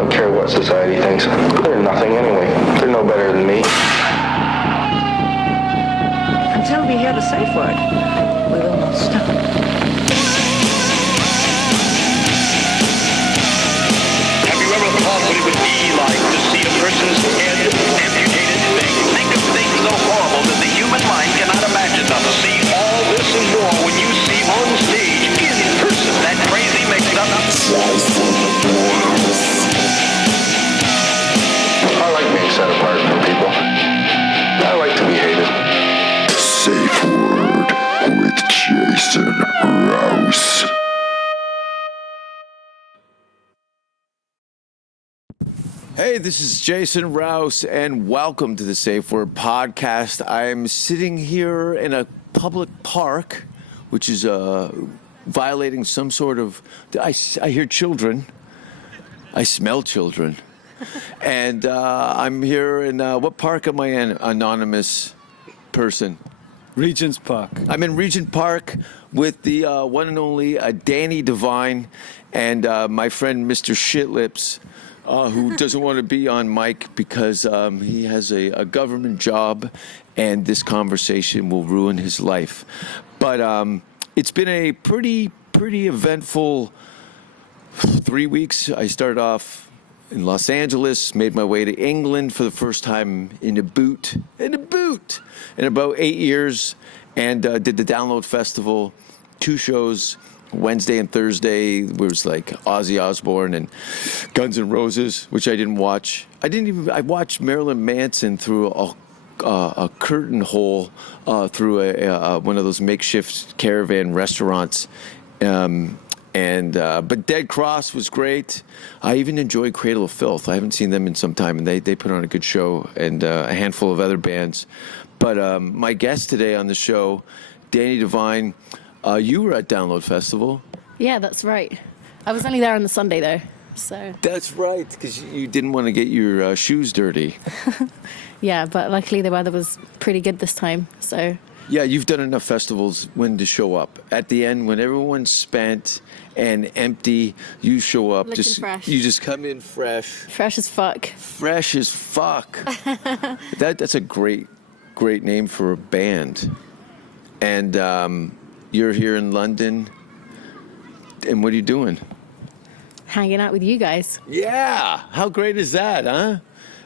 don't care what society thinks. They're nothing anyway. They're no better than me. Until we hear the safe word, we will not stop. Have you ever thought what it would be like to see a person's head amputated? Think of things so horrible that the human mind cannot imagine them. See all this and more when you see on stage, in person, that crazy mix-up. I like being set apart from people. I like to be hated. Safe Word with Jason Rouse. Hey, this is Jason Rouse, and welcome to the Safe Word podcast. I'm sitting here in a public park, which is violating some sort of... I hear children. I smell children. And I'm here in... what park am I in, anonymous person? Regent's Park. I'm in Regent Park with the one and only Dani Divine and my friend Mr. Shitlips, who doesn't want to be on mic because he has a government job and this conversation will ruin his life. But it's been a pretty eventful 3 weeks. I started off in Los Angeles, made my way to England for the first time in about 8 years, and did the Download Festival, 2 shows, Wednesday and Thursday. It was like Ozzy Osbourne and Guns N' Roses, which I didn't watch. I watched Marilyn Manson through a curtain hole through one of those makeshift caravan restaurants. But Dead Cross was great. I even enjoyed Cradle of Filth. I haven't seen them in some time, and they put on a good show, and a handful of other bands. But my guest today on the show, Dani Divine, you were at Download Festival. Yeah, that's right. I was only there on the Sunday, though. So. That's right, because you didn't want to get your shoes dirty. Yeah, but luckily the weather was pretty good this time, so... Yeah, you've done enough festivals when to show up. At the end, when everyone's spent and empty, you show up. Looking fresh. You just come in fresh. Fresh as fuck. Fresh as fuck. That's a great name for a band. And you're here in London. And what are you doing? Hanging out with you guys. Yeah. How great is that, huh?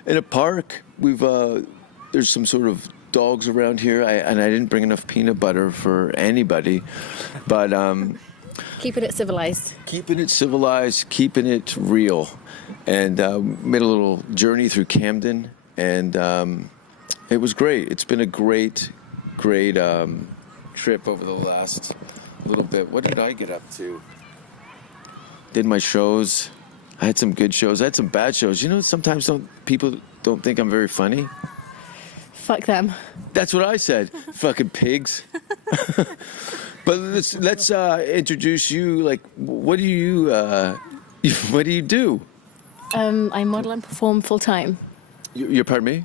In a park. There's some sort of dogs around here, and I didn't bring enough peanut butter for anybody, but keeping it civilized, keeping it real, and made a little journey through Camden, and it was great. It's been a great trip over the last little bit. What did I get up to? Did my shows. I had some good shows. I had some bad shows. You know, sometimes people don't think I'm very funny. Fuck them. That's what I said. Fucking pigs. But let's introduce you. Like, what do you do? I model and perform full time. You're pardon me?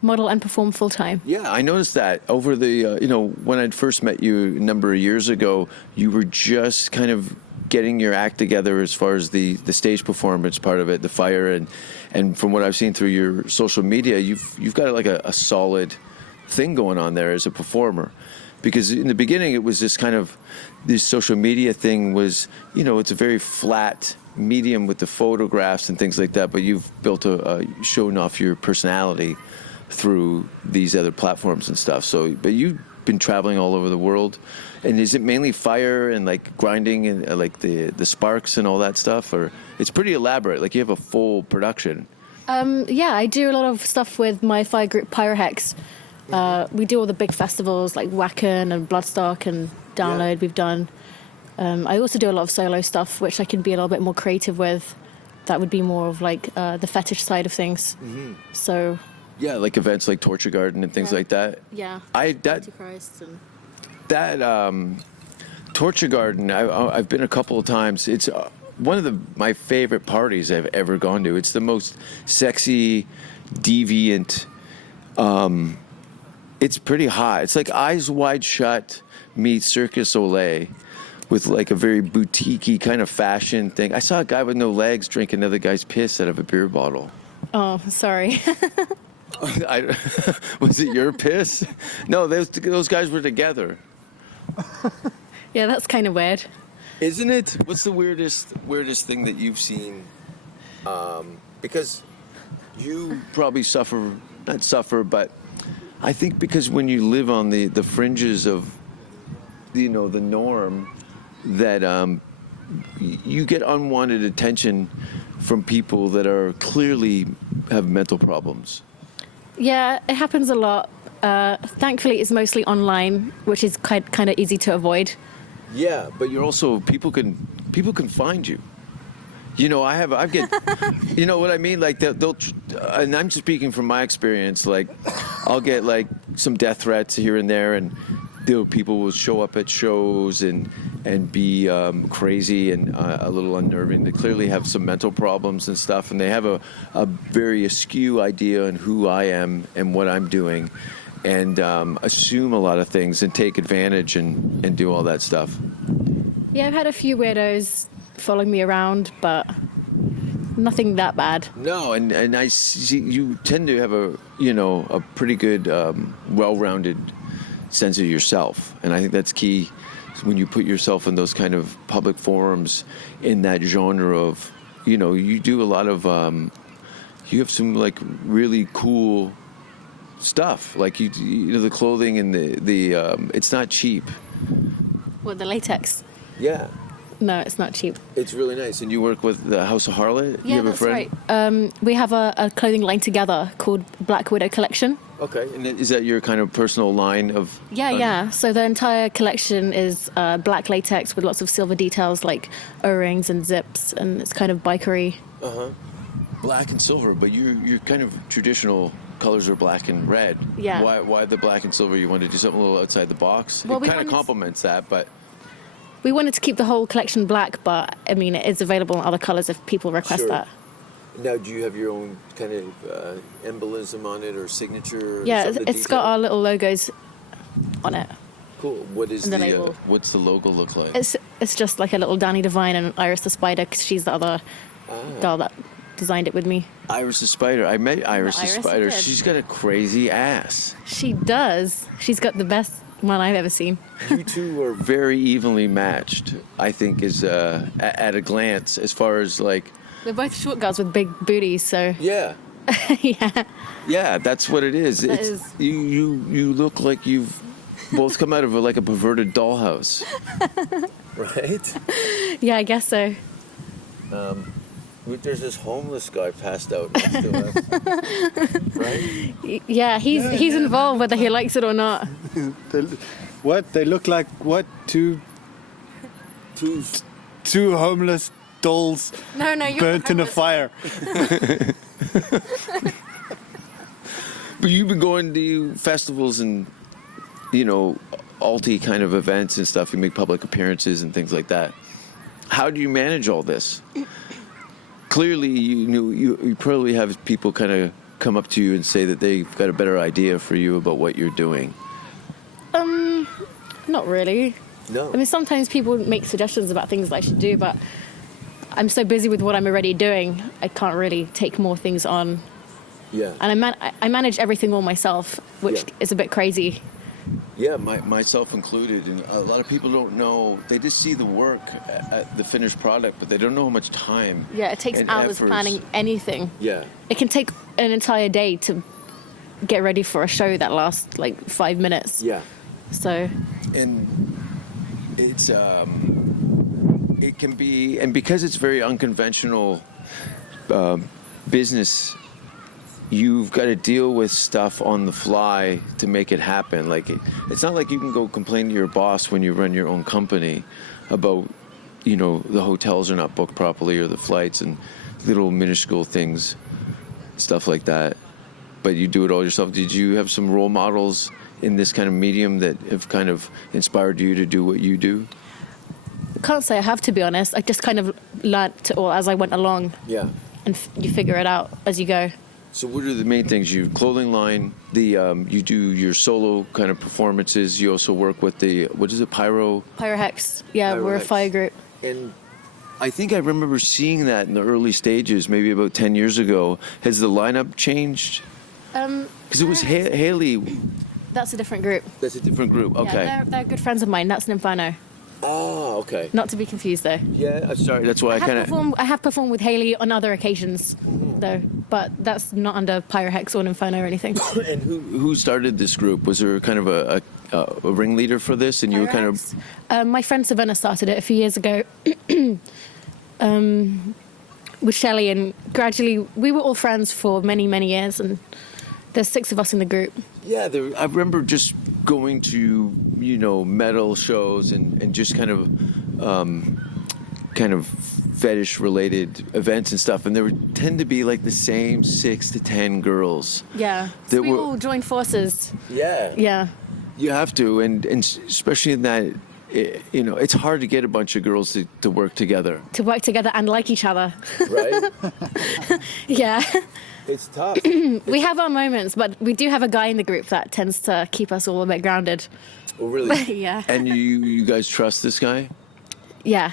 Model and perform full time. Yeah, I noticed that over the when I'd first met you a number of years ago, you were just kind of getting your act together as far as the stage performance part of it, the fire, and from what I've seen through your social media, you've got like a solid thing going on there as a performer. Because in the beginning, it was this kind of, this social media thing was, it's a very flat medium with the photographs and things like that, but you've built showing off your personality through these other platforms and stuff. So, but you've been traveling all over the world. And is it mainly fire and like grinding and like the sparks and all that stuff, or it's pretty elaborate? Like you have a full production. Yeah, I do a lot of stuff with my fire group Pyrohex. We do all the big festivals like Wacken and Bloodstock and Download. Yeah. We've done. I also do a lot of solo stuff, which I can be a little bit more creative with. That would be more of like the fetish side of things. Mm-hmm. So. Yeah, like events like Torture Garden and things like that. Yeah. Antichrist and. That Torture Garden, I've been a couple of times. It's one of my favorite parties I've ever gone to. It's the most sexy, deviant. It's pretty hot. It's like Eyes Wide Shut meets Circus Olay. with like a very boutique-y kind of fashion thing. I saw a guy with no legs drink another guy's piss out of a beer bottle. Oh, sorry. Was it your piss? No, those guys were together. Yeah, that's kind of weird. Isn't it? What's the weirdest thing that you've seen? Because you probably not suffer, but I think because when you live on the fringes of, the norm, that you get unwanted attention from people that are clearly have mental problems. Yeah, it happens a lot. Thankfully, it's mostly online, which is kind of easy to avoid. Yeah, but you're also people can find you. I get, you know what I mean? Like they'll, and I'm just speaking from my experience. Like, I'll get like some death threats here and there, and people will show up at shows and be crazy and a little unnerving. They clearly have some mental problems and stuff, and they have a very askew idea on who I am and what I'm doing, and assume a lot of things and take advantage and do all that stuff. Yeah, I've had a few weirdos following me around, but nothing that bad. No, and I see you tend to have a pretty good, well-rounded sense of yourself, and I think that's key when you put yourself in those kind of public forums in that genre of, you do a lot of, you have some like really cool stuff, like the clothing and the it's not cheap. Well, the latex. Yeah. No, it's not cheap. It's really nice. And you work with the House of Harlot? Yeah, you have that's a friend? right. We have a clothing line together called Black Widow Collection. Okay. And is that your kind of personal line of... Yeah. So the entire collection is black latex with lots of silver details like O-rings and zips, and it's kind of bikery. Uh-huh. Black and silver, but you're kind of traditional colors are black and red. Yeah. Why the black and silver? You want to do something a little outside the box? Well, it kind of complements that, but... We wanted to keep the whole collection black, but I mean, it is available in other colors if people request that. Now, do you have your own kind of embolism on it or signature? Yeah, it's got our little logos on it. Cool. What is the label? What's the logo look like? It's just like a little Dani Divine and Iris the Spider, because she's the other girl that designed it with me. Iris the Spider. I met Iris the Iris Spider. did. She's got a crazy ass. She does. She's got the best one I've ever seen. You two are very evenly matched, I think, is at a glance, as far as like... We're both short girls with big booties, so... Yeah. Yeah. Yeah, that's what it is. That is. You look like you've both come out of like a perverted dollhouse. Right? Yeah, I guess so. There's this homeless guy passed out next to us. Right? Yeah, he's involved whether he likes it or not. They look like what? Two homeless dolls No, you're burnt in a homeless. fire. But you've been going to festivals and, alti kind of events and stuff. You make public appearances and things like that. How do you manage all this? Clearly, you probably have people kind of come up to you and say that they've got a better idea for you about what you're doing. Not really. No. I mean, sometimes people make suggestions about things that I should do, but I'm so busy with what I'm already doing, I can't really take more things on. Yeah. And I manage everything all myself, which is a bit crazy. Yeah, myself included. And a lot of people don't know. They just see the work, at the finished product, but they don't know how much time. Yeah, it takes and hours efforts. planning anything. Yeah. It can take an entire day to get ready for a show that lasts like 5 minutes. Yeah. So. And it's it can be, and because it's very unconventional business, you've got to deal with stuff on the fly to make it happen. Like it's not like you can go complain to your boss when you run your own company about, the hotels are not booked properly or the flights and little minuscule things, stuff like that. But you do it all yourself. Did you have some role models in this kind of medium that have kind of inspired you to do what you do? Can't say I have, to be honest. I just kind of learnt it all as I went along. Yeah. And you figure it out as you go. So what are the main things? You clothing line, you do your solo kind of performances. You also work with the, what is it, Pyro? Pyrohex. Yeah, we're a Pyrohex. fire group. And I think I remember seeing that in the early stages, maybe about 10 years ago. Has the lineup changed? Because it was Haley. That's a different group. That's a different group. Okay. Yeah, they're good friends of mine. That's an Inferno. Oh, okay. Not to be confused, though. Yeah, I'm sorry. That's why I have performed with Haley on other occasions, though, but that's not under Pyrohex or Inferno or anything. And who started this group? Was there kind of a ringleader for this, and you were kind of? My friend Savannah started it a few years ago with Shelley, and gradually we were all friends for many, many years, and there's 6 of us in the group. Yeah, I remember just going to metal shows and just kind of fetish related events and stuff, and there would tend to be like the same 6 to 10 girls. Yeah, so we all joined forces. Yeah. Yeah. You have to, and especially in that, it's hard to get a bunch of girls to work together. To work together and like each other. Right? Yeah. It's tough. We have our moments, but we do have a guy in the group that tends to keep us all a bit grounded. Oh, really? Yeah. And you guys trust this guy? Yeah.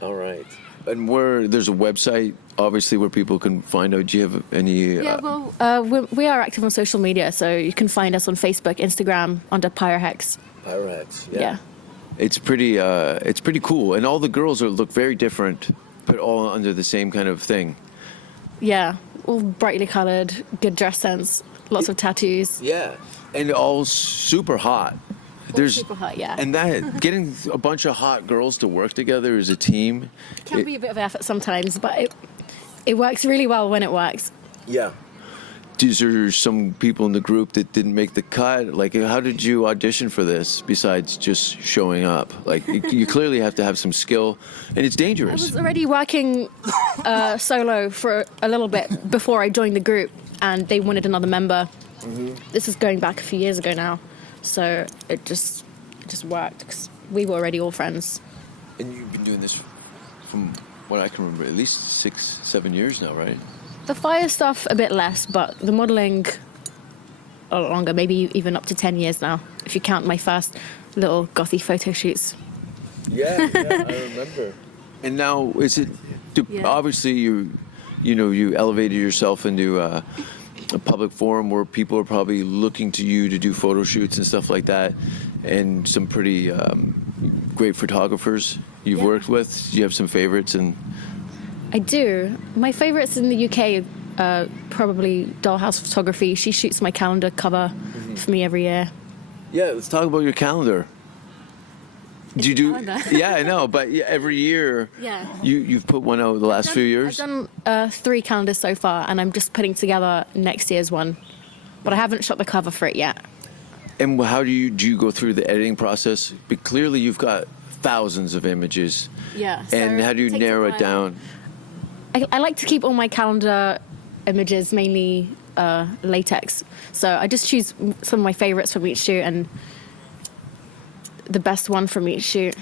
All right. And there's a website, obviously, where people can find out. Do you have any? Yeah, well, we are active on social media, so you can find us on Facebook, Instagram, under Pyrohex. Pyrohex. Yeah. It's pretty cool, and all the girls look very different, but all under the same kind of thing. Yeah, all brightly coloured, good dress sense, lots of tattoos. Yeah, and all super hot. Super hot, yeah. And that getting a bunch of hot girls to work together as a team Can be a bit of effort sometimes, but it works really well when it works. Yeah. Is there some people in the group that didn't make the cut? Like, how did you audition for this besides just showing up? Like, you clearly have to have some skill, and it's I dangerous. was already working solo for a little bit before I joined the group, and they wanted another member. Mm-hmm. This is going back a few years ago now, so it just worked because we were already all friends. And you've been doing this from what I can remember, at least 6-7 years now, right? The fire stuff a bit less, but the modelling a lot longer, maybe even up to 10 years now, if you count my first little gothy photo shoots. Yeah, I remember. And now, obviously you elevated yourself into a public forum where people are probably looking to you to do photo shoots and stuff like that, and some pretty great photographers you've worked with. Do you have some favorites? And I do. My favourites in the UK probably Dollhouse Photography. She shoots my calendar cover for me every year. Yeah, let's talk about your calendar. Do you do? Calendar. Yeah, I know, but every year, you've put one out the last few years. I've done 3 calendars so far, and I'm just putting together next year's one, but I haven't shot the cover for it yet. And how do you go through the editing process? But clearly, you've got thousands of images. Yeah. And how do you narrow it down? I like to keep all my calendar images mainly latex, so I just choose some of my favourites from each shoot and the best one from each shoot.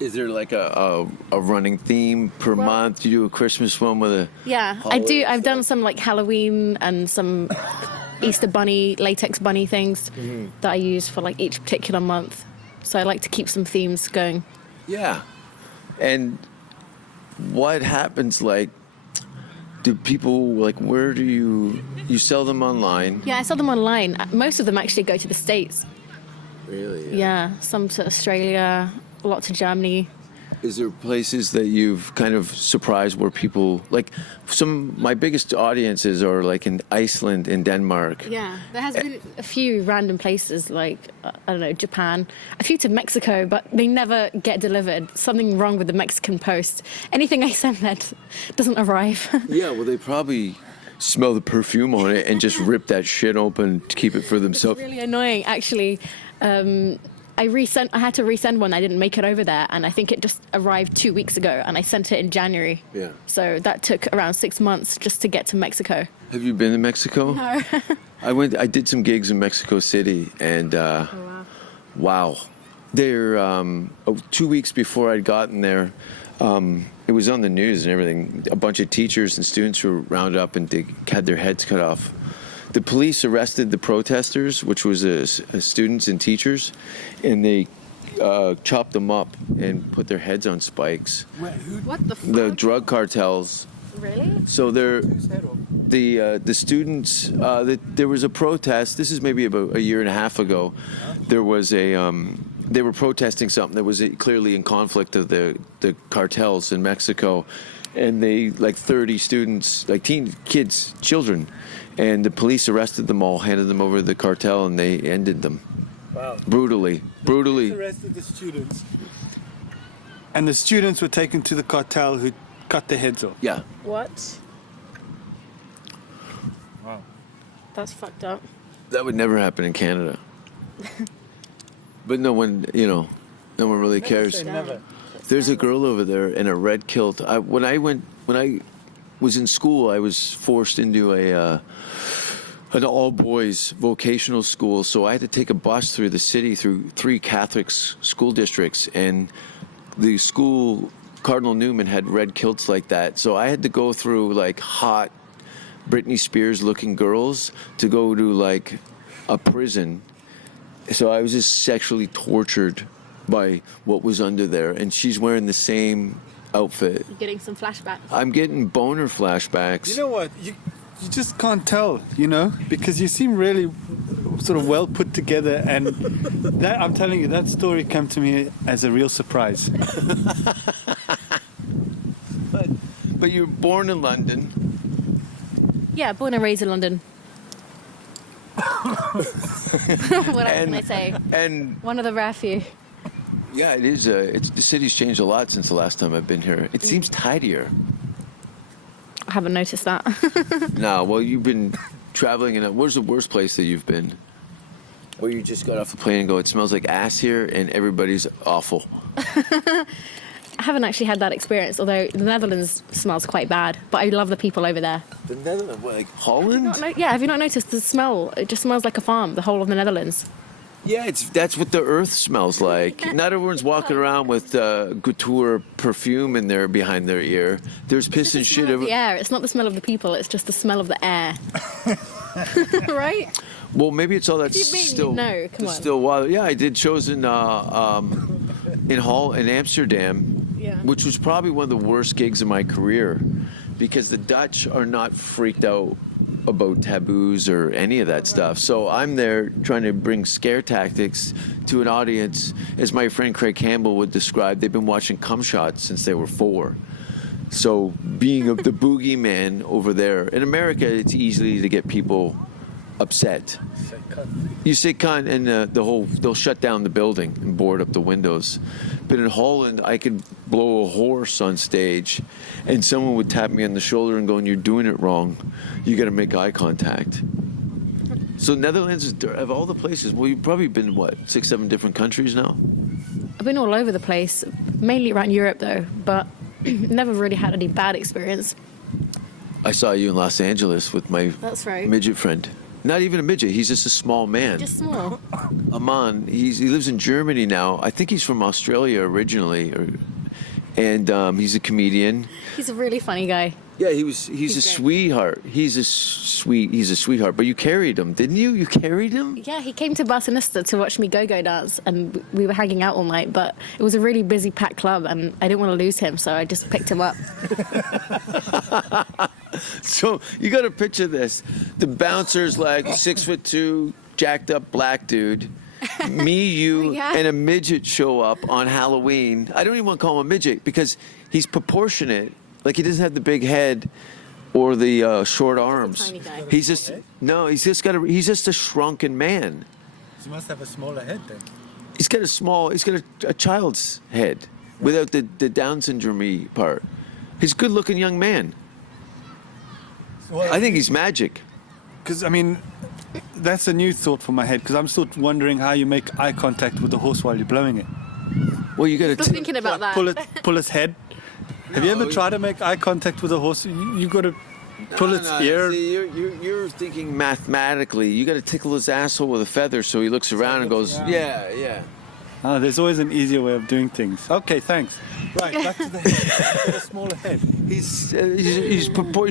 Is there like a running theme per month? Do you do a Christmas one with a? Yeah, I do. I've done some like Halloween and some Easter bunny, latex bunny things that I use for like each particular month. So I like to keep some themes going. Yeah, and what happens, like, do people, like, where do you sell them online? Yeah, I sell them online. Most of them actually go to the States. Really? Yeah, some to Australia, a lot to Germany. Is there places that you've kind of surprised where people, like, my biggest audiences are like in Iceland and Denmark. Yeah, there has been a few random places like, I don't know, Japan, a few to Mexico, but they never get delivered. Something wrong with the Mexican post. Anything I send there doesn't arrive. Yeah, well, they probably smell the perfume on it and just rip that shit open to keep it for themselves. It's really annoying, actually. I had to resend one. I didn't make it over there, and I think it just arrived 2 weeks ago, and I sent it in January. Yeah. So that took around 6 months just to get to Mexico. Have you been to Mexico? No. I did some gigs in Mexico City, and wow. There, 2 weeks before I'd gotten there, it was on the news and everything. A bunch of teachers and students were rounded up and they had their heads cut off. The police arrested the protesters, which was students and teachers, and they chopped them up and put their heads on spikes. What the fuck? The drug cartels. Really? So the students. There was a protest. This is maybe about a year and a half ago. There was a. They were protesting something that was clearly in conflict of the cartels in Mexico, and they, like 30 students, like kids, children, and the police arrested them all, handed them over to the cartel, and they ended them. Wow. Brutally. They arrested the students. And the students were taken to the cartel who cut their heads off. Yeah. What? Wow. That's fucked up. That would never happen in Canada. But no one really cares. Never. There's a girl over there in a red kilt. When I was in school, I was forced into an all-boys vocational school, so I had to take a bus through the city through 3 Catholic school districts, and the school, Cardinal Newman, had red kilts like that. So I had to go through like hot Britney Spears-looking girls to go to like a prison. So I was just sexually tortured by what was under there, and she's wearing the same outfit. You're getting some flashbacks. I'm getting boner flashbacks. You know what? You just can't tell, because you seem really sort of well put together, and that, I'm telling you, that story came to me as a real surprise. But you were born in London. Yeah, born and raised in London. What else can I say? And One of the rare few. yeah, it is. The city's changed a lot since the last time I've been here. It seems tidier. I haven't noticed that. No, well, you've been traveling, and where's the worst place that you've been? Where you just got off the plane and go, it smells like ass here, and everybody's awful. I haven't actually had that experience, although the Netherlands smells quite bad. But I love the people over there. The Netherlands, like Holland? Have you not noticed the smell? It just smells like a farm, the whole of the Netherlands. Yeah, that's what the earth smells like. Not everyone's walking around with couture perfume in there behind their ear. There's piss and shit The air. It's not the smell of the people. It's just the smell of the air. Right? Well, maybe it's all that What do you mean? still. No, come on. Still wild. Yeah, I did shows in Amsterdam, which was probably one of the worst gigs of my career, because the Dutch are not freaked out about taboos or any of that stuff. So I'm there trying to bring scare tactics to an audience, as my friend Craig Campbell would describe. They've been watching cum shots since they were 4. So being the boogeyman over there in America, it's easy to get people upset. You say cunt, and they'll shut down the building and board up the windows. But in Holland, I could blow a horse on stage, and someone would tap me on the shoulder and go, "You're doing it wrong. You got to make eye contact." So Netherlands is, of all the places. Well, you've probably been 6, 7 different countries now. I've been all over the place, mainly around Europe though, but never really had any bad experience. I saw you in Los Angeles with my That's right. midget friend. Not even a midget. He's just a small man. Just small. Aman. He lives in Germany now. I think he's from Australia originally, and he's a comedian. He's a really funny guy. Yeah, he's a great. sweetheart. He's a sweetheart. But you carried him, didn't you? You carried him? Yeah, he came to Barcelona to watch me go-go dance, and we were hanging out all night, but it was a really busy, packed club, and I didn't want to lose him, so I just picked him up. So you got to picture this. The bouncer's like 6'2", jacked up black dude. Me, you, Yeah. and a midget show up on Halloween. I don't even want to call him a midget because he's proportionate. Like, he doesn't have the big head or the short arms. tiny guy. He's just a shrunken man. He must have a smaller head then. He's got a child's head without the Down syndrome part. He's a good-looking young man. Well, I think he's magic. Because, that's a new thought for my head, because I'm still wondering how you make eye contact with the horse while you're blowing it. Well, you got Still thinking about that. Pull its head. Have you ever tried to make eye contact with a horse? You got to pull its ear. See, you're thinking mathematically. You got to tickle his asshole with a feather so he looks around and goes, yeah. There's always an easier way of doing things. Okay, thanks. Right, back to the head. To the smaller head. He's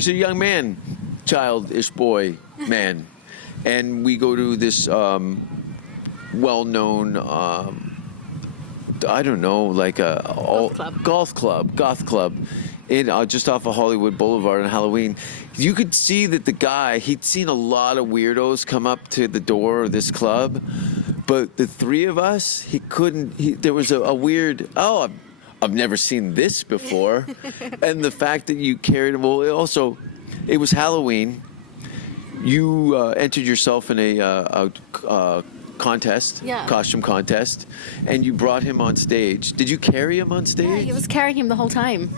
a young man, childish boy, man, and we go to this well-known, I don't know, like a goth club, in just off of Hollywood Boulevard on Halloween. You could see that the guy, he'd seen a lot of weirdos come up to the door of this club, but the three of us, there was a weird, I've never seen this before. And the fact that you carried, it was Halloween. You entered yourself in a contest, costume contest, and you brought him on stage. Did you carry him on stage? Yeah, he was carrying him the whole time.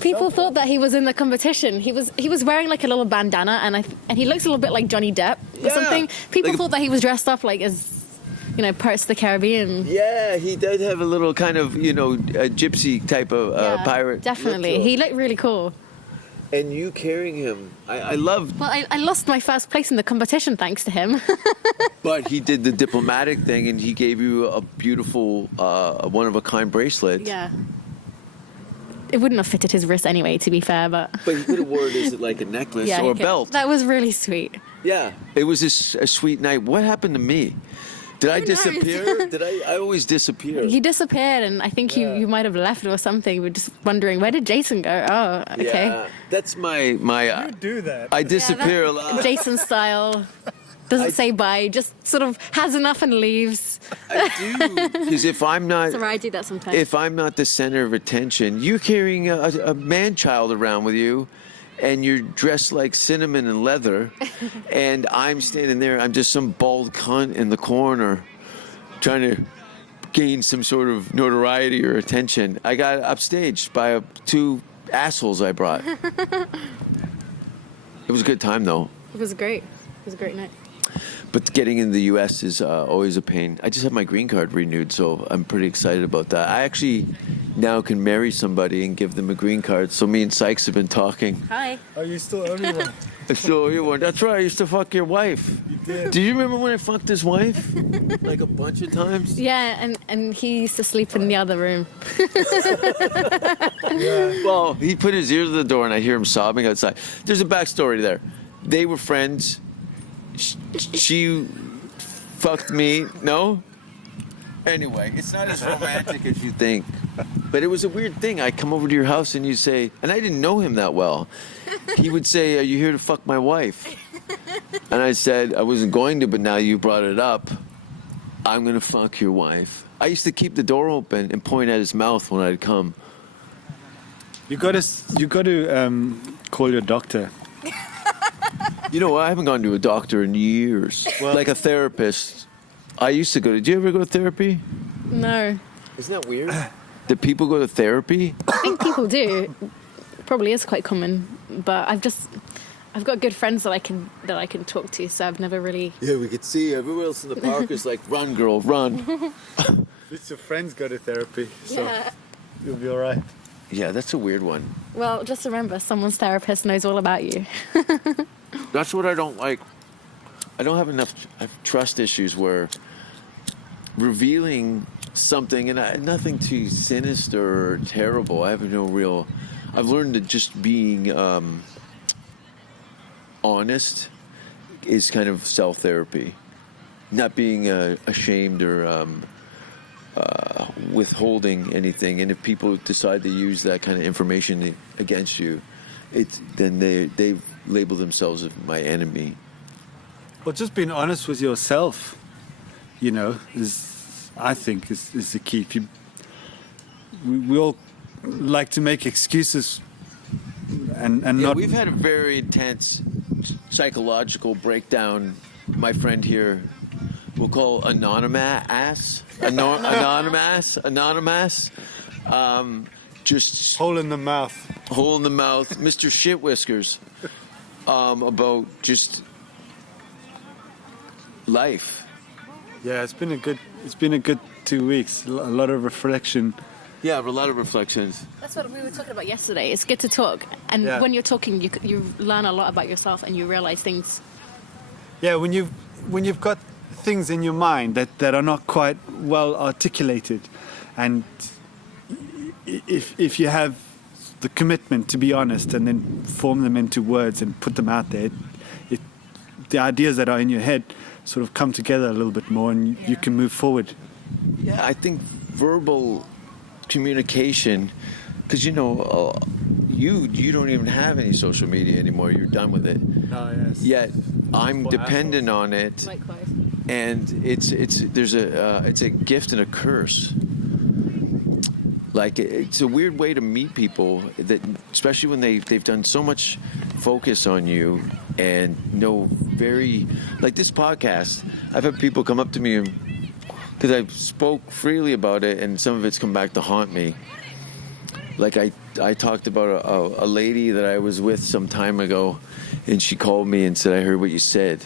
People thought that he was in the competition. He was wearing like a little bandana, and he looks a little bit like Johnny Depp or something. People thought that he was dressed up like as, Pirates of the Caribbean. Yeah, he did have a little kind of, a gypsy type of pirate. Definitely. He looked really cool. And you carrying him, I love. Well, I lost my first place in the competition thanks to him. But he did the diplomatic thing, and he gave you a beautiful, one-of-a-kind bracelet. Yeah. It wouldn't have fitted his wrist anyway, to be fair, but he could have worn it as like a necklace or a belt. That was really sweet. Yeah, it was a sweet night. What happened to me? Did I disappear? I always disappear. You disappeared, and I think you might have left or something. We're just wondering, where did Jason go? Oh, okay. Yeah, that's my. You do that. I disappear a lot. Jason style. Doesn't say bye, just sort of has enough and leaves. I do, because if I'm not. Sorry, I do that sometimes. If I'm not the center of attention, you're carrying a man-child around with you, and you're dressed like cinnamon and leather, and I'm standing there. I'm just some bald cunt in the corner, trying to gain some sort of notoriety or attention. I got upstaged by two assholes I brought. It was a good time, though. It was great. It was a great night. But getting in the U.S. is always a pain. I just had my green card renewed, so I'm pretty excited about that. I actually now can marry somebody and give them a green card. So me and Sykes have been talking. Hi. Oh, you still owe me one. I still owe you one. That's right. I used to fuck your wife. You did. Do you remember when I fucked his wife? Like a bunch of times? Yeah, and he used to sleep in the other room. Well, he put his ear to the door and I hear him sobbing outside. There's a backstory there. They were friends. She fucked me. No? Anyway, it's not as romantic as you think. But it was a weird thing. I come over to your house and you say, and I didn't know him that well. He would say, "Are you here to fuck my wife?" And I said, I wasn't going to, but now you brought it up. I'm going to fuck your wife. I used to keep the door open and point at his mouth when I'd come. You got to call your doctor. You know, I haven't gone to a doctor in years. Well, like a therapist. I used to go to... Do you ever go to therapy? No. Isn't that weird? That people go to therapy? I think people do. Probably is quite common, but I've got good friends that I can talk to, so I've never really. Yeah, we could see everyone else in the park is like, "Run, girl, run." At least your friends go to therapy, so Yeah. you'll be all right. Yeah, that's a weird one. Well, just remember, someone's therapist knows all about you. That's what I don't like. I don't have enough trust issues where revealing something, and nothing too sinister or terrible. I have no real. I've learned that just being honest is kind of self-therapy. Not being ashamed or withholding anything. And if people decide to use that kind of information against you, then they label themselves as my enemy. Well, just being honest with yourself, I think is the key. We all like to make excuses and not. We've had a very intense psychological breakdown. My friend here, we'll call anonymous. Just hole in the mouth, Mr. Shit Whiskers, about just life. Yeah, it's been a good 2 weeks. A lot of reflection. Yeah, a lot of reflections. That's what we were talking about yesterday. It's good to talk, and when you're talking, you learn a lot about yourself, and you realize things. Yeah, when you've got things in your mind that are not quite well articulated, and if you have the commitment to be honest and then form them into words and put them out there, the ideas that are in your head sort of come together a little bit more, and you can move forward. Yeah, I think verbal communication, because you don't even have any social media anymore. You're done with it. Oh, yes. Yet I'm dependent on it, Likewise. and it's a gift and a curse. Like, it's a weird way to meet people, that especially when they've done so much focus on you and know very, like this podcast. I've had people come up to me because I spoke freely about it, and some of it's come back to haunt me. Like I talked about a lady that I was with some time ago, and she called me and said, "I heard what you said."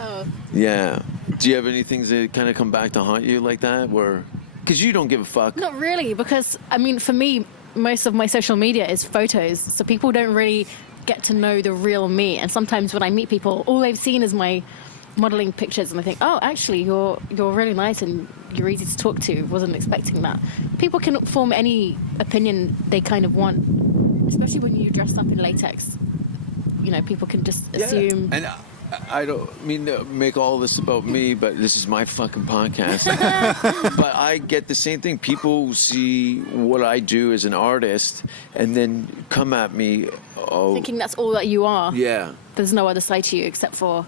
Oh. Yeah. Do you have any things that kind of come back to haunt you like that, where? Because you don't give a fuck. Not really, because I mean, for me, most of my social media is photos, so people don't really get to know the real me. And sometimes when I meet people, all they've seen is my modeling pictures, and I think, oh, actually, you're really nice and you're easy to talk to. Wasn't expecting that. People can form any opinion they kind of want, especially when you're dressed up in latex. You know, people can just assume. And I don't mean to make all this about me, but this is my fucking podcast. But I get the same thing. People see what I do as an artist and then come at me. Oh, Thinking that's all that you are. yeah. There's no other side to you except for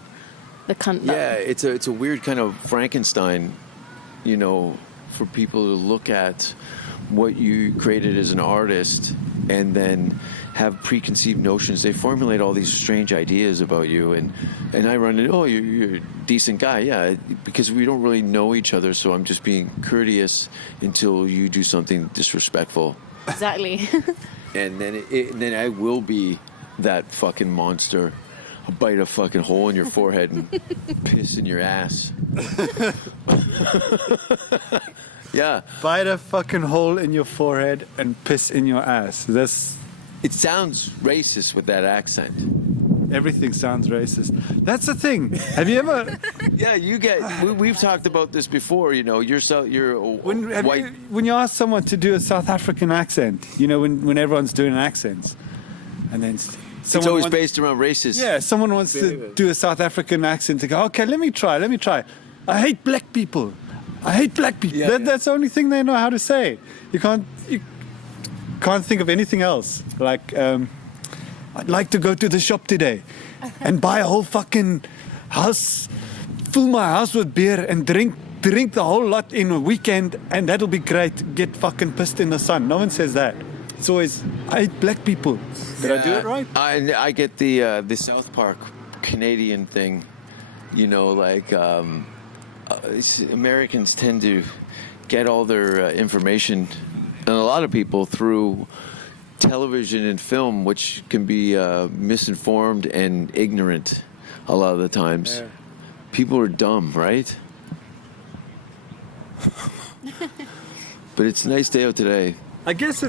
the cunt. Yeah, it's a weird kind of Frankenstein, for people to look at what you created as an artist and then have preconceived notions. They formulate all these strange ideas about you, and I run into, oh, you're a decent guy, yeah, because we don't really know each other, so I'm just being courteous until you do something disrespectful. Exactly. And then I will be that fucking monster. I'll bite a fucking hole in your forehead and piss in your ass. Yeah. Bite a fucking hole in your forehead and piss in your ass. It sounds racist with that accent. Everything sounds racist. That's the thing. Have you ever? Yeah, we've talked about this before. You're white. When you ask someone to do a South African accent, when everyone's doing accents, and then It's always based around racism. Yeah, someone wants to do a South African accent to go, okay, let me try. I hate black people. Yeah, That's the only thing they know how to say. You can't think of anything else. Like, I'd like to go to the shop today and buy a whole fucking house, fill my house with beer and drink the whole lot in a weekend, and that'll be great. Get fucking pissed in the sun. No one says that. It's always, I hate black people. Did I do it right? I get the South Park Canadian thing. Americans tend to get all their information, and a lot of people, through television and film, which can be misinformed and ignorant a lot of the times. Yeah. People are dumb, right? But it's a nice day out today. I guess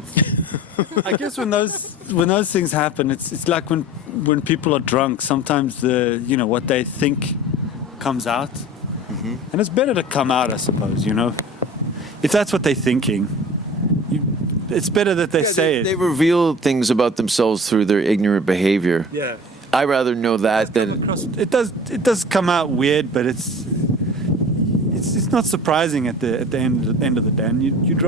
when those things happen, it's like when people are drunk. Sometimes what they think comes out, and it's better to come out, I suppose. If that's what they're thinking, it's better that they say it. They reveal things about themselves through their ignorant behavior. Yeah, I rather know that than it does come out weird, but it's not surprising at the end of the day. And you'd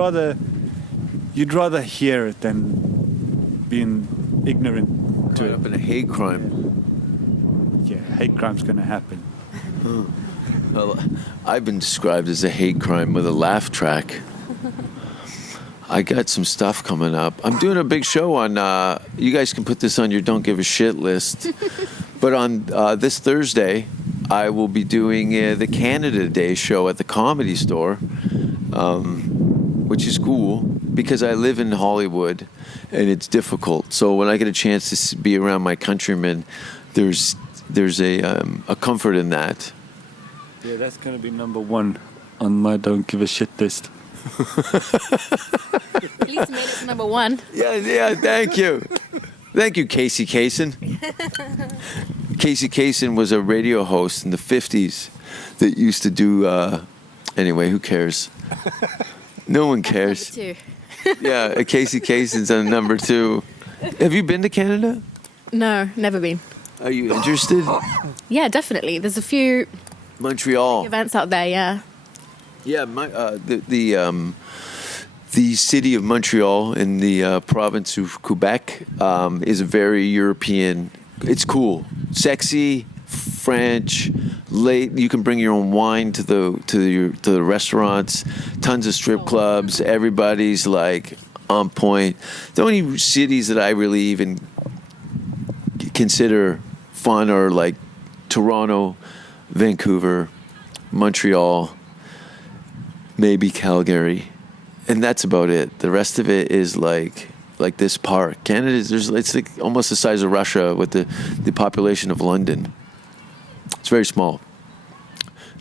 rather hear it than being ignorant to caught it. up in a hate crime. Yeah, hate crime's going to happen. Well, I've been described as a hate crime with a laugh track. I got some stuff coming up. I'm doing a big show on, you guys can put this on your don't give a shit list, but on this Thursday, I will be doing the Canada Day show at the Comedy Store, which is cool because I live in Hollywood and it's difficult. So when I get a chance to be around my countrymen, there's a comfort in that. Yeah, that's going to be number one on my don't give a shit list. At least made it to number one. Yeah, thank you. Thank you, Casey Kasem. Casey Kasem was a radio host in the 50s, that used to do. Anyway, who cares? No one cares. Too. Yeah, Casey Kasen's on number 2. Have you been to Canada? No, never been. Are you interested? Yeah, definitely. There's a few Montreal. events out there. Yeah. Yeah, the city of Montreal in the province of Quebec is a very European. It's cool, sexy, French. Late, you can bring your own wine to the restaurants. Tons of strip clubs. Everybody's like on point. The only cities that I really even consider fun are like Toronto, Vancouver, Montreal, maybe Calgary, and that's about it. The rest of it is like this park. Canada it's like almost the size of Russia with the population of London. It's very small.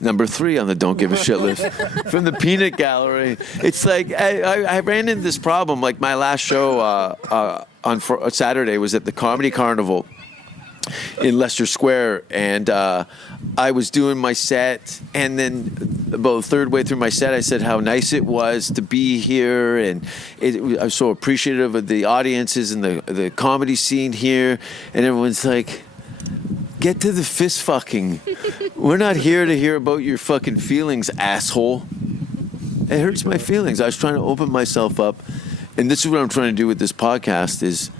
Number 3 on the don't give a shit list from the Peanut Gallery. It's like I ran into this problem. Like my last show on Saturday was at the Comedy Carnival in Leicester Square, and I was doing my set, and then about the third way through my set, I said how nice it was to be here, and I was so appreciative of the audiences and the comedy scene here, and everyone's like, get to the fist fucking. We're not here to hear about your fucking feelings, asshole. It hurts my feelings. I was trying to open myself up, and this is what I'm trying to do with this podcast is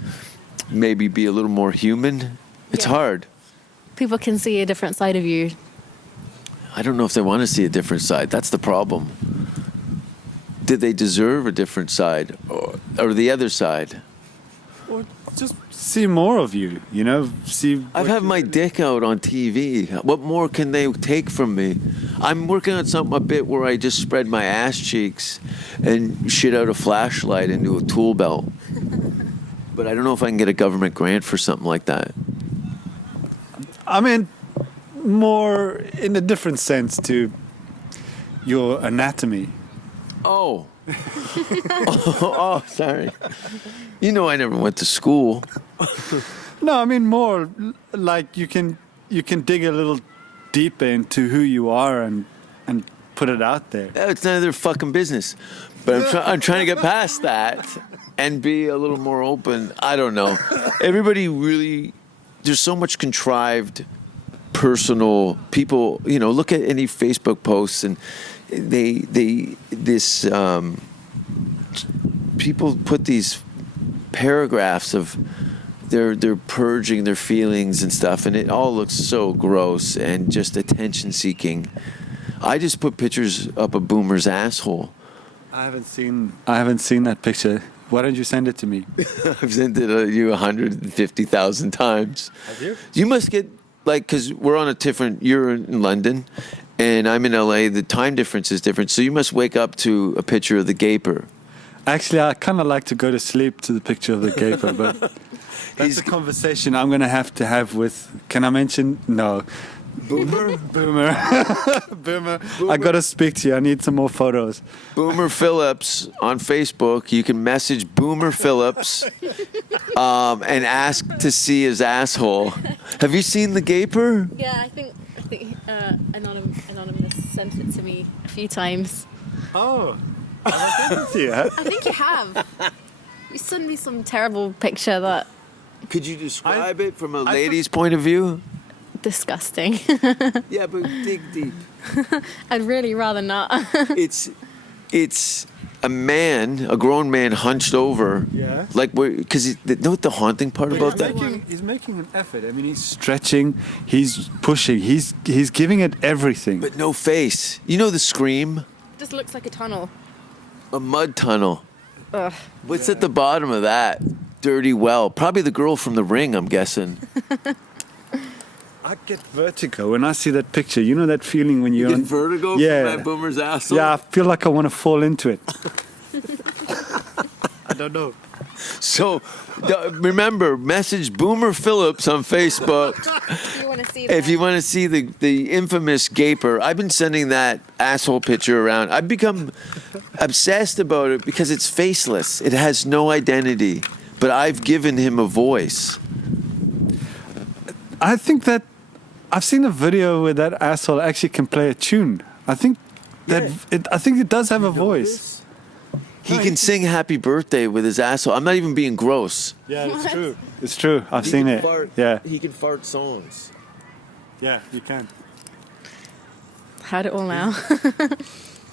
maybe be a little more human. It's hard. People can see a different side of you. I don't know if they want to see a different side. That's the problem. Did they deserve a different side or the other side? Or just see more of you, see. I've had my dick out on TV. What more can they take from me? I'm working on a bit where I just spread my ass cheeks and shit out a flashlight into a tool belt. But I don't know if I can get a government grant for something like that. I mean, more in a different sense to your anatomy. Oh. oh, sorry. You know I never went to school. No, I mean more like you can dig a little deeper into who you are and put it out there. It's none of their fucking business. But I'm trying to get past that and be a little more open. I don't know. Everybody really, there's so much contrived personal people, look at any Facebook posts and people put these paragraphs of they're purging their feelings and stuff, and it all looks so gross and just attention seeking. I just put pictures up of Boomer's asshole. I haven't seen that picture. Why don't you send it to me? I've sent it to you 150,000 times. Have you? You must get because we're on a different. You're in London, and I'm in LA. The time difference is different, so you must wake up to a picture of the gaper. Actually, I kind of like to go to sleep to the picture of the gaper, but that's a conversation I'm going to have with. Can I mention? No. Boomer. Boomer. I got to speak to you. I need some more photos. Boomer Phillips on Facebook. You can message Boomer Phillips and ask to see his asshole. Have you seen the gaper? Yeah, I think Anonymous sent it to me a few times. Oh. I think you have. You sent me some terrible picture that Could you describe it from a lady's point of view? disgusting. Yeah, but dig deep. I'd really rather not. It's a man, a grown man, hunched over. Yeah. Like, because you know what the haunting part about that? He's making an effort. I mean, he's stretching, he's pushing, he's giving it everything. But no face. You know the scream? It just looks like a tunnel. A mud tunnel. Ugh. What's at the bottom of that? Dirty well. Probably the girl from The Ring, I'm guessing. I get vertigo when I see that picture. You know that feeling when you're You get vertigo from that boomer's asshole? Yeah, I feel like I want to fall into it. I don't know. So, remember, message Boomer Phillips on Facebook if you want to see the infamous gaper. I've been sending that asshole picture around. I've become obsessed about it because it's faceless. It has no identity. But I've given him a voice. I think that I've seen a video where that asshole actually can play a tune. I think I think it does have a voice. He can sing "Happy Birthday" with his asshole. I'm not even being gross. Yeah, it's true. It's true. I've seen it. Yeah. He can fart songs. Yeah, you can. Had it all now.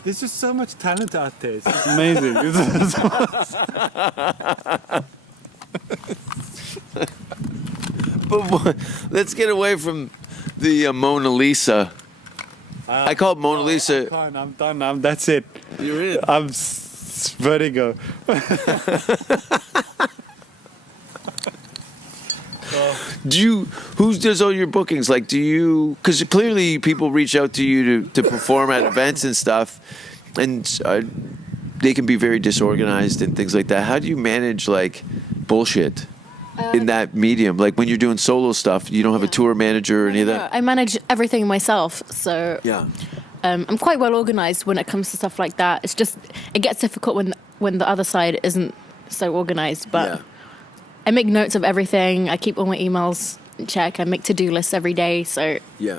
There's just so much talent out there. It's just amazing. But let's get away from the Mona Lisa. I call it Mona Lisa. I'm done. That's it. You're in. I'm vertigo. Who does all your bookings? Like, do you? Because clearly people reach out to you to perform at events and stuff, and they can be very disorganized and things like that. How do you manage like bullshit in that medium? Like when you're doing solo stuff, you don't have a tour manager or any of that. I manage everything myself, so Yeah. I'm quite well organized when it comes to stuff like that. It's just it gets difficult when the other side isn't so organized, but. Yeah. I make notes of everything. I keep all my emails in check. I make to-do lists every day. So Yeah.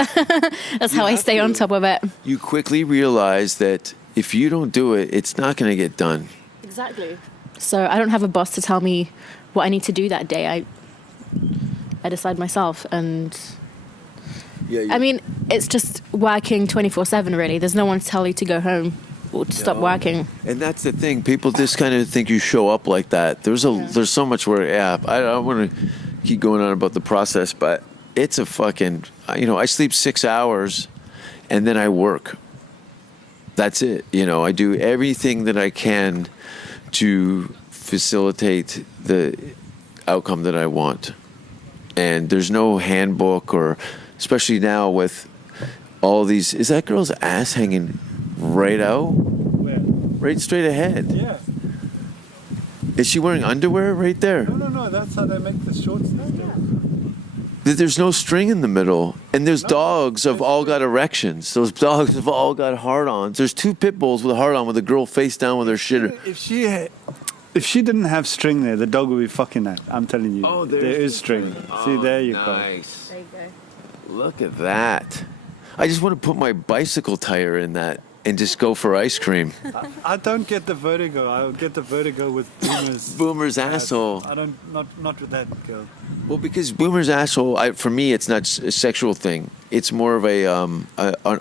that's how I stay on top of it. You quickly realize that if you don't do it, it's not going to get done. Exactly. So I don't have a boss to tell me what I need to do that day. I decide myself. And Yeah. I mean, it's just working 24/7 really. There's no one to tell you to go home or to stop working. And that's the thing. People just kind of think you show up like that. There's so much work. Yeah, I don't want to keep going on about the process, but it's a fucking. I sleep 6 hours, and then I work. That's it. I do everything that I can to facilitate the outcome that I want. And there's no handbook, or especially now with all these. Is that girl's ass hanging right out? Where? Right straight ahead. Yeah. Is she wearing underwear right there? No. That's how they make the shorts. There's no string in the middle. And there's dogs have all got erections. Those dogs have all got hard-ons. There's 2 pit bulls with a hard-on with a girl face down with her shit. If she didn't have string there, the dog would be fucking that. I'm telling you. Oh, there is string. See, there you go. Nice. There you go. Look at that. I just want to put my bicycle tire in that and just go for ice cream. I don't get the vertigo. I get the vertigo with Boomer's. Boomer's asshole. I don't. Not with that girl. Well, because Boomer's asshole, for me, it's not a sexual thing. It's more of an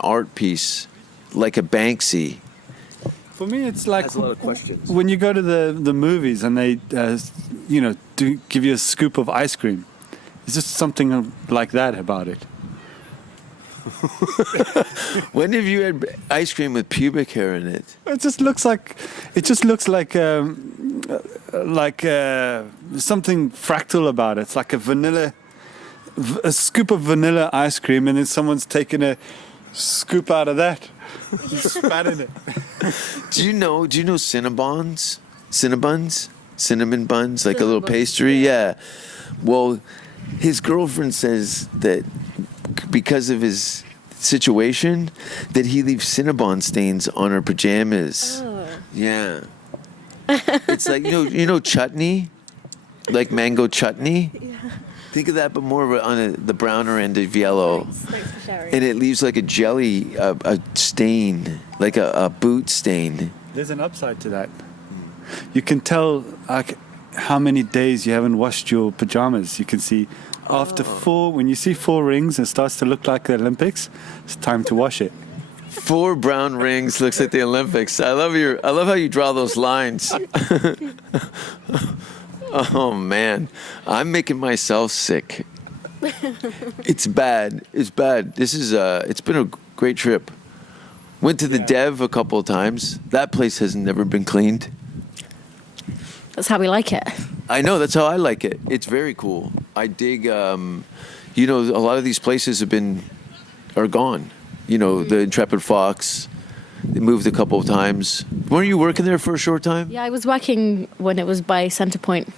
art piece, like a Banksy. For me, it's like Has a lot of questions. when you go to the movies and they, do give you a scoop of ice cream. It's just something like that about it. When have you had ice cream with pubic hair in it? It just looks like something fractal about it. It's like a scoop of vanilla ice cream, and then someone's taken a scoop out of that, and spat in it. Do you know Cinnabons? Cinnamon buns, like a little Cinnabons, pastry? Yeah. Well, his girlfriend says that because of his situation, that he leaves Cinnabon stains on her pajamas. Oh. Yeah. It's like, you know chutney? Like mango chutney? Yeah. Think of that, but more on the browner end of yellow. Thanks for sharing. And it leaves like a jelly, a stain, like a boot stain. There's an upside to that. You can tell how many days you haven't washed your pajamas. You can see after 4, when you see 4 rings, it starts to look like the Olympics. It's time to wash it. 4 brown rings looks like the Olympics. I love how you draw those lines. Oh man, I'm making myself sick. It's bad. It's bad. It's been a great trip. Went to the Dev a couple of times. That place has never been cleaned. That's how we like it. I know, that's how I like it. It's very cool. I dig, a lot of these places are gone. The Intrepid Fox, they moved a couple of times. Weren't you working there for a short time? Yeah, I was working when it was by Centrepoint.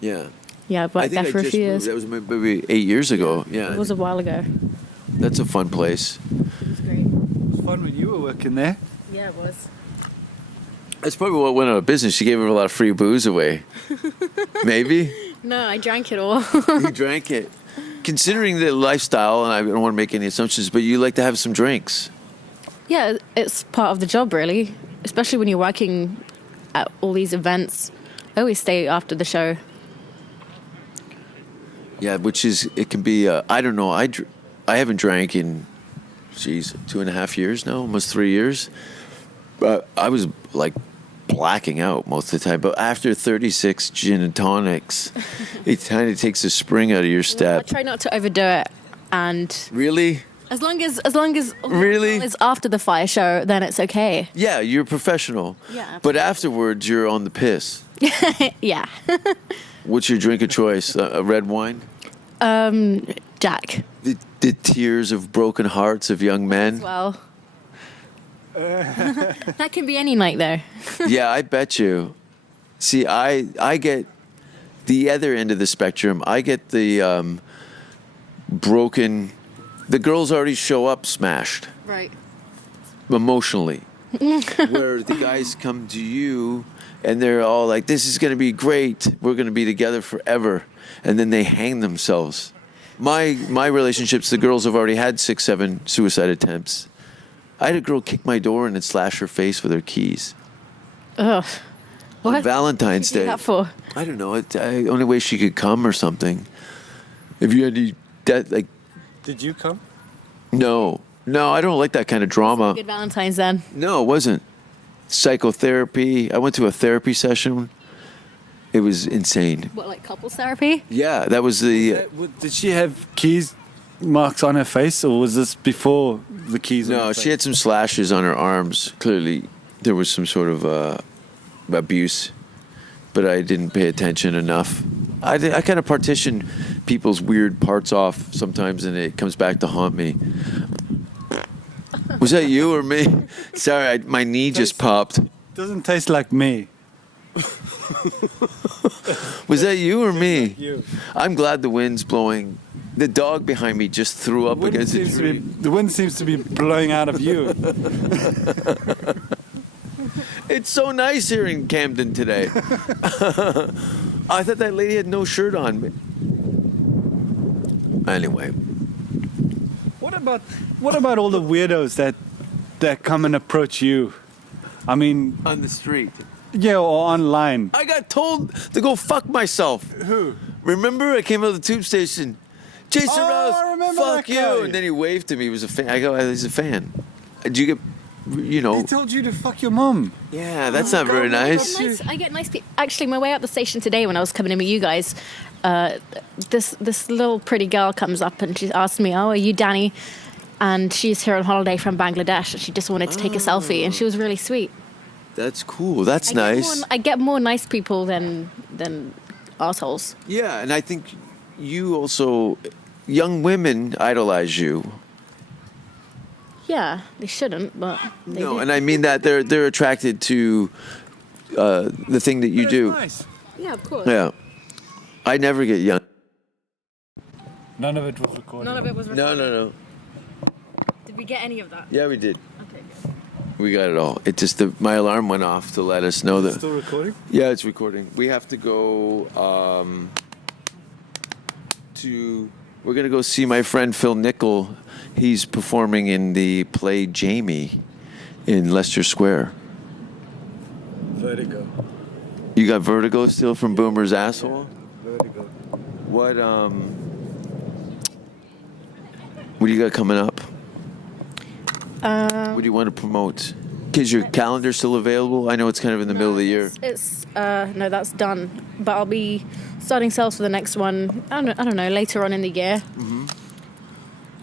Yeah. Yeah, I worked there for a few years. That was maybe 8 years ago. Yeah. It was a while ago. That's a fun place. It was great. It was fun when you were working there. Yeah, it was. That's probably what went out of business. She gave her a lot of free booze away. Maybe? No, I drank it all. You drank it. considering the lifestyle, and I don't want to make any assumptions, but you like to have some drinks. Yeah, it's part of the job, really. Especially when you're working at all these events. I always stay after the show. Yeah, it can be, I don't know, I haven't drank in, 2.5 years now, almost 3 years. But I was like blacking out most of the time. But after 36 gin and tonics, it kind of takes a spring out of your I step. try not to overdo it, and Really? as long as Really? it's after the fire show, then it's okay. Yeah, you're professional. Yeah, But afterwards, you're on the piss. Yeah. What's your drink of choice? A red wine? Jack. The tears of broken hearts of young men? Well, that can be any night, though. Yeah, I bet you. See, I get the other end of the spectrum. I get the broken. The girls already show up smashed Right. emotionally, where the guys come to you and they're all like, "This is going to be great. We're going to be together forever," and then they hang themselves. My relationships, the girls have already had 6, 7 suicide attempts. I had a girl kick my door in and slash her face with her keys. Ugh. On What? Valentine's What did you Day. do that for? I don't know. Only way she could come or something. If you had any, like, Did you come? no, I don't like that kind of drama. Good Valentine's then. No, it wasn't. Psychotherapy. I went to a therapy session. It was insane. What, like couples therapy? Yeah, that was the. Did she have keys marks on her face, or was this before the keys? on No, her she face? had some slashes on her arms. Clearly, there was some sort of abuse, but I didn't pay attention enough. I kind of partition people's weird parts off sometimes, and it comes back to haunt me. Was that you or me? Sorry, my knee just popped. Doesn't taste like me. Was that you or me? You. I'm glad the wind's blowing. The dog behind me just threw up against a tree. The wind seems to be blowing out of you. It's so nice here in Camden today. I thought that lady had no shirt on. Anyway, What about all the weirdos that come and approach you? I mean, on the street. yeah, or online. I got told to go fuck myself. Who? Remember, I came out of the tube station. Jason Oh, Rouse, I remember fuck that you. guy. And then he waved to me. He was a fan. I go, he's a fan. Did you get, He told you to fuck your mum. Yeah, that's not very nice. I get nice people. Actually, my way out the station today when I was coming in with you guys, this little pretty girl comes up and she asked me, "Oh, are you Dani?" And she's here on holiday from Bangladesh. And she just wanted to take a selfie, and she was really sweet. That's cool. That's nice. I get more nice people than assholes. Yeah, and I think you also, young women idolize you. Yeah, they shouldn't, but they No, do. and I mean that they're attracted to the thing that you That's do. nice. Yeah, of course. Yeah, I never get young. None of it was recorded. None of it was recorded. No. Did we get any of that? Yeah, we did. Okay, good. We got it all. It just my alarm went off to let us know that. Still recording? Yeah, it's recording. We have to go We're gonna go see my friend Phil Nickel. He's performing in the play Jamie in Leicester Square. Vertigo. You got vertigo still from Boomer's asshole? Vertigo. What do you got coming up? What do you want to promote? Is your calendar still available? I know it's kind of in the middle of the year. It's no, that's done. But I'll be starting sales for the next one. I don't know, later on in the year.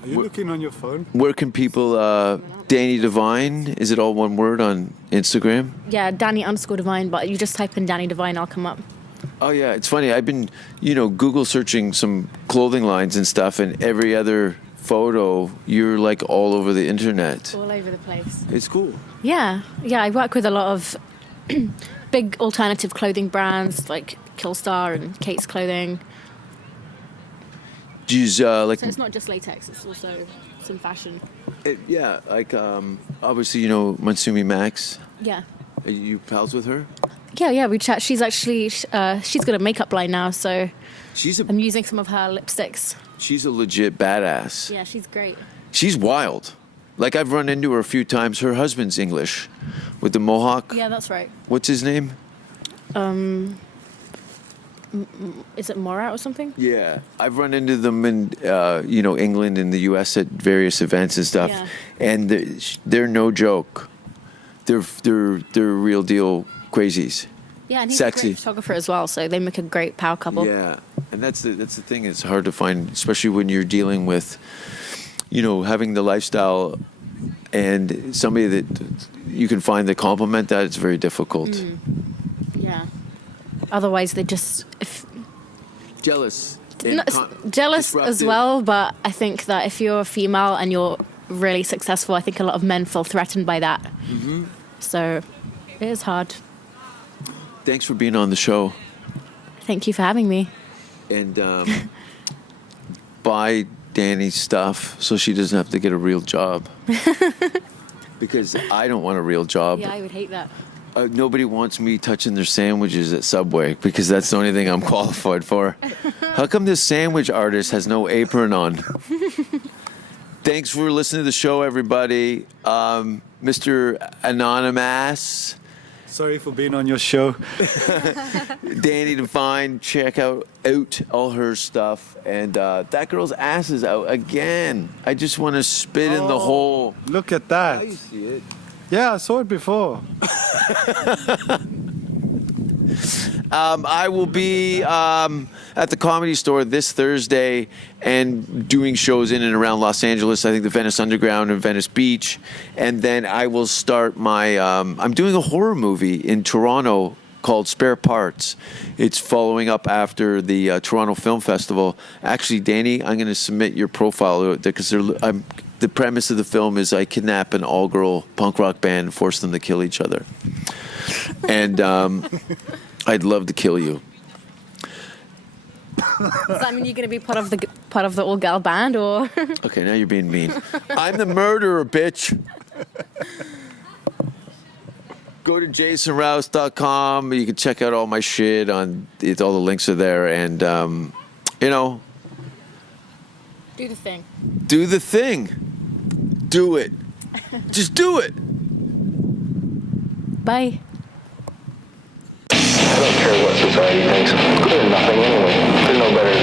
Are you looking on your phone? Where can people, Dani Divine, is it all one word on Instagram? Yeah, Dani_Divine. But you just type in Dani Divine, I'll come up. Oh, yeah, it's funny. I've been, Google searching some clothing lines and stuff, and every other photo, you're like all over the internet. All over the place. It's cool. Yeah. I work with a lot of big alternative clothing brands like Killstar and Kate's Clothing. Do you use, like, So it's not just latex; it's also some fashion. obviously, Mansumi Max. Yeah. Are you pals with her? Yeah, we chat. She's actually she's got a makeup line now, so I'm using some of her lipsticks. She's a legit badass. Yeah, she's great. She's wild. Like, I've run into her a few times. Her husband's English with the mohawk. Yeah, that's right. What's his name? Is it Morat or something? Yeah, I've run into them in England and the U.S. at various events and stuff, Yeah. and they're no joke. They're real deal crazies. Yeah, and he's Sexy. a great photographer as well, so they make a great power couple. Yeah, and that's the thing. It's hard to find, especially when you're dealing with, having the lifestyle and somebody that you can find that complement that. It's very difficult. Yeah. Otherwise, they just Jealous. jealous as disruptive. well. But I think that if you're a female and you're really successful, I think a lot of men feel threatened by that. Mm-hmm. So it is hard. Thanks for being on the show. Thank you for having me. And buy Dani's stuff so she doesn't have to get a real job. Because I don't want a real job. Yeah, I would hate that. Nobody wants me touching their sandwiches at Subway because that's the only thing I'm qualified for. How come this sandwich artist has no apron on? Thanks for listening to the show, everybody. Mr. Anonymous. Sorry for being on your show. Dani Devine, check out all her stuff. And that girl's ass is out again. I just want to spit in the hole. Look at that. You see it? Yeah, I saw it before. I will be at the Comedy Store this Thursday and doing shows in and around Los Angeles. I think the Venice Underground and Venice Beach. And then I will start my... I'm doing a horror movie in Toronto called Spare Parts. It's following up after the Toronto Film Festival. Actually, Dani, I'm going to submit your profile because the premise of the film is I kidnap an all-girl punk rock band and force them to kill each other. And I'd love to kill you. Does that mean you're going to be part of the all-girl band, or? Okay, now you're being mean. I'm the murderer, bitch. Go to jasonrouse.com. You can check out all my shit on it. All the links are there. And, Do the thing. do the thing. Do it. Just do it. Bye. I don't care what society thinks. They're nothing anyway. They're no better than